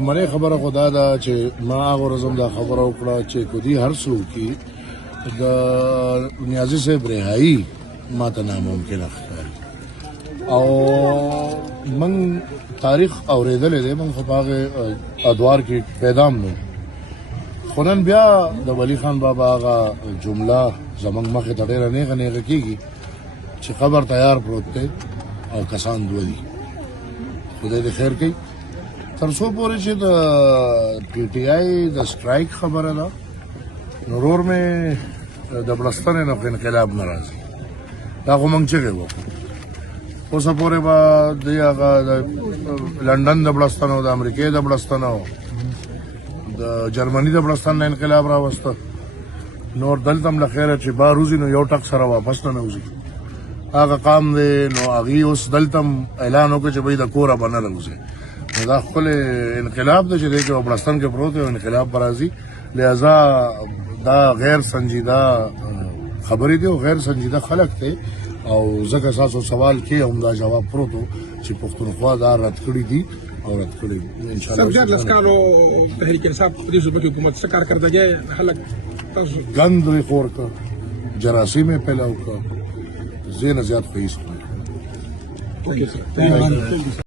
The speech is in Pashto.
منې خبره خدا ده چې ما هغه ورځ هم دا خبره وکړه چې کدي هر څوک کې د نیازي صاحب رهایي ما ته ناممکنه ښکاري او موږ تاریخ اورېدلی دی موږ خو په هغې ادوار کې پیدا هم نه خو نن بیا د ولي خان بابا هغه جمله زموږ مخې ته ډېره نیغه نیغه کېږي چې قبر تیار پروت دی او کسان دوه دي خدای دې خیر کوي تر څو پورې چې د پی ټی آی د سټرایک خبره ده نو ورور مې د بړستنې نه په انقلاب نه راځي دا خو موږ چغې وکړو اوسه پورې به د هغه د لندن د بړستنو د امریکې د بړستنو د جرمني د بړستن نه انقلاب راوسته نور دلته هم له خیره چې بار وځي نو یو ټک سره واپس نه وځي هغه قام دی نو هغې اوس دلته هم اعلان وکړو چې بهی د کوره به نه راوځي نو دا خپل انقلاب دی چې دی کې بړستن کې پروت دی او انقلاب به راځي لہذا دا غیر سنجیده خبرې دي او غیر سنجیده خلک دی او ځکه ستاسو سوال کې هم دا جواب پروت و چې پښتونخوا دا رد کړي دي او رد کړي ان شاء الله سب لس کالو تحریک انصاف په دې صوبه کې حکومت څه کار کردګي خلک تاسو گند وی خور کا جراثیم پیلاو کا زین زیات فیس اوکې سر